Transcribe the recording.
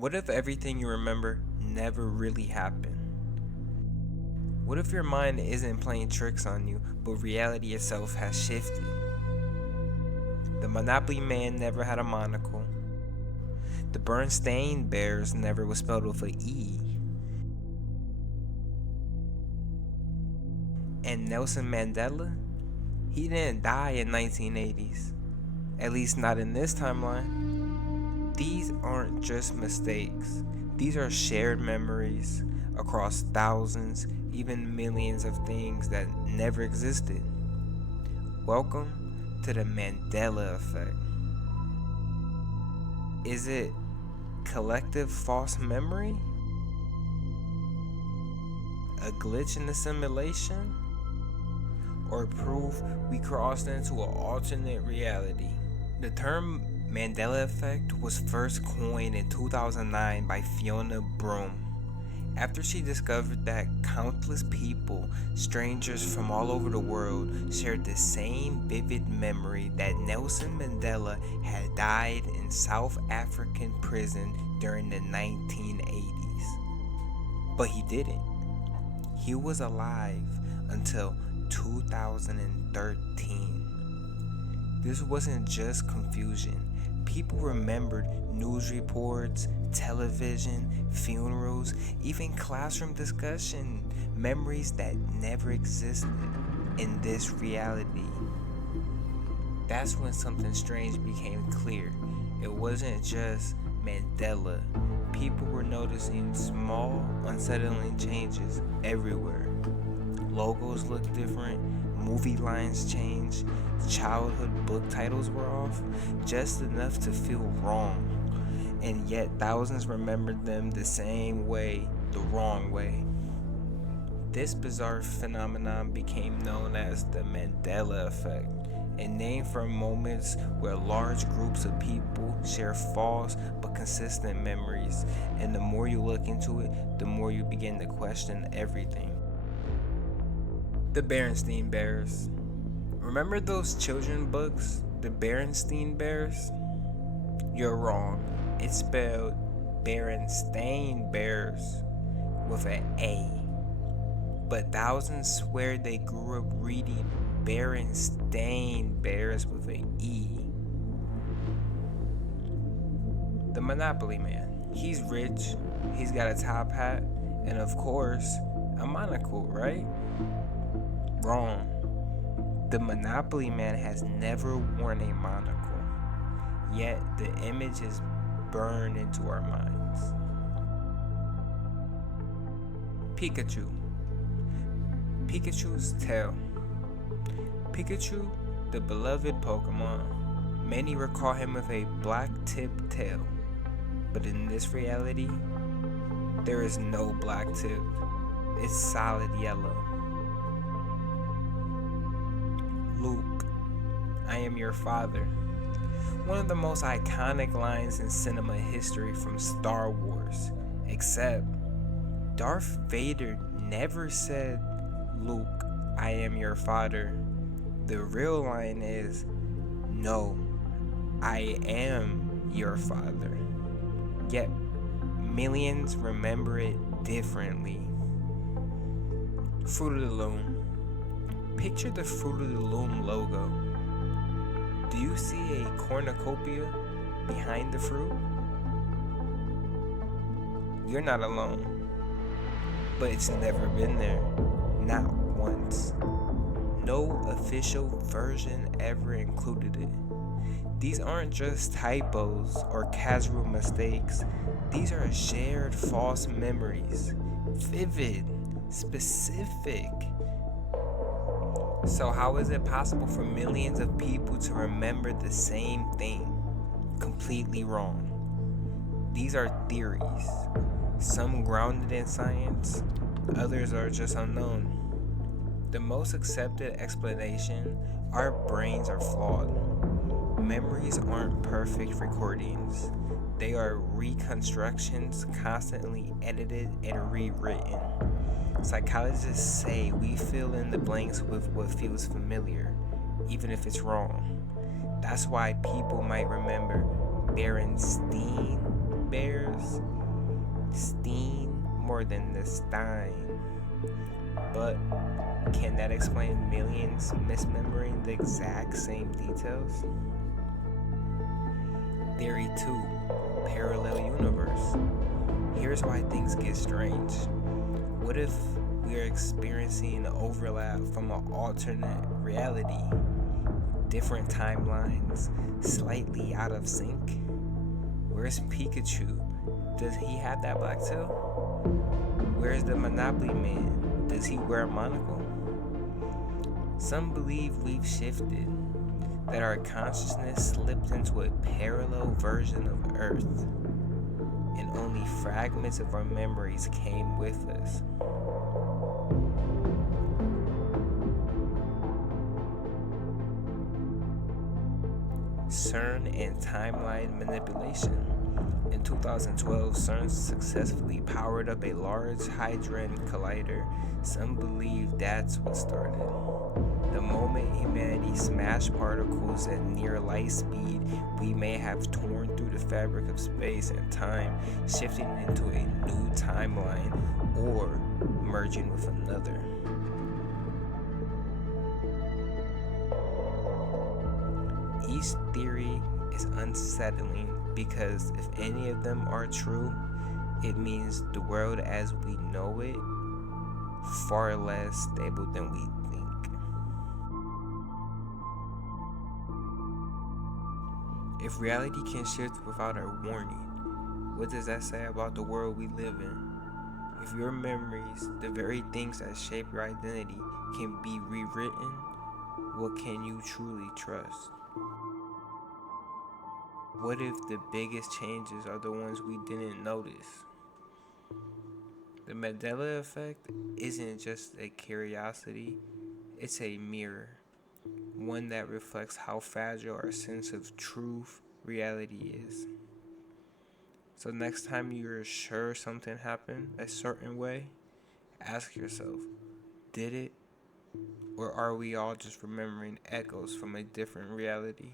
What if everything you remember never really happened? What if your mind isn't playing tricks on you, but reality itself has shifted? The Monopoly man never had a monocle. The Berenstain bears never was spelled with an E. And Nelson Mandela? He didn't die in 1980s. At least not in this timeline. These aren't just mistakes. These are shared memories across thousands, even millions of things that never existed. Welcome to the Mandela Effect. Is it collective false memory? A glitch in the simulation? Or proof we crossed into an alternate reality? The term Mandela Effect was first coined in 2009 by Fiona Broome, after she discovered that countless people, strangers from all over the world, shared the same vivid memory that Nelson Mandela had died in South African prison during the 1980s. But he didn't. He was alive until 2013. This wasn't just confusion. People remembered news reports, television, funerals, even classroom discussion, memories that never existed in this reality. That's when something strange became clear. It wasn't just Mandela. People were noticing small, unsettling changes everywhere. Logos looked different, movie lines changed, childhood book titles were off, just enough to feel wrong. And yet thousands remembered them the same way, the wrong way. This bizarre phenomenon became known as the Mandela Effect, a name for moments where large groups of people share false but consistent memories, and the more you look into it, the more you begin to question everything. The Berenstein Bears. Remember those children books, the Berenstein Bears? You're wrong. It's spelled Berenstain Bears with an A. But thousands swear they grew up reading Berenstain Bears with an E. The Monopoly man. He's rich, he's got a top hat, and of course, a monocle, right? Wrong. The Monopoly man has never worn a monocle, yet the image is burned into our minds. Pikachu. Pikachu's tail. Pikachu, the beloved Pokemon. Many recall him with a black tipped tail, but in this reality, there is no black tip. It's solid yellow. Luke, I am your father. One of the most iconic lines in cinema history from Star Wars, except Darth Vader never said, Luke, I am your father. The real line is, no, I am your father. Yet, millions remember it differently. Fruit of the Loom. Picture the Fruit of the Loom logo. Do you see a cornucopia behind the fruit? You're not alone. But it's never been there. Not once. No official version ever included it. These aren't just typos or casual mistakes. These are shared false memories. Vivid, specific. So how is it possible for millions of people to remember the same thing? Completely wrong. These are theories. Some grounded in science, others are just unknown. The most accepted explanation, our brains are flawed. Memories aren't perfect recordings. They are reconstructions constantly edited and rewritten. Psychologists say we fill in the blanks with what feels familiar, even if it's wrong. That's why people might remember Berenstein bears, Steen more than the Stein. But can that explain millions misremembering the exact same details? Theory 2, parallel universe. Here's why things get strange. What if we are experiencing an overlap from an alternate reality? Different timelines, slightly out of sync? Where's Pikachu? Does he have that black tail? Where's the Monopoly Man? Does he wear a monocle? Some believe we've shifted, that our consciousness slipped into a parallel version of Earth, and only fragments of our memories came with us. CERN and timeline manipulation. In 2012, CERN successfully powered up a large hadron collider. Some believe that's what started. The moment humanity smashed particles at near light speed, we may have torn through the fabric of space and time, shifting into a new timeline or merging with another. Each theory is unsettling because if any of them are true, it means the world as we know it far less stable than we think. If reality can shift without our warning, what does that say about the world we live in? If your memories, the very things that shape your identity, can be rewritten, what can you truly trust? What if the biggest changes are the ones we didn't notice? The Mandela Effect isn't just a curiosity, it's a mirror, one that reflects how fragile our sense of truth reality is. So next time you're sure something happened a certain way, ask yourself, did it? Or are we all just remembering echoes from a different reality?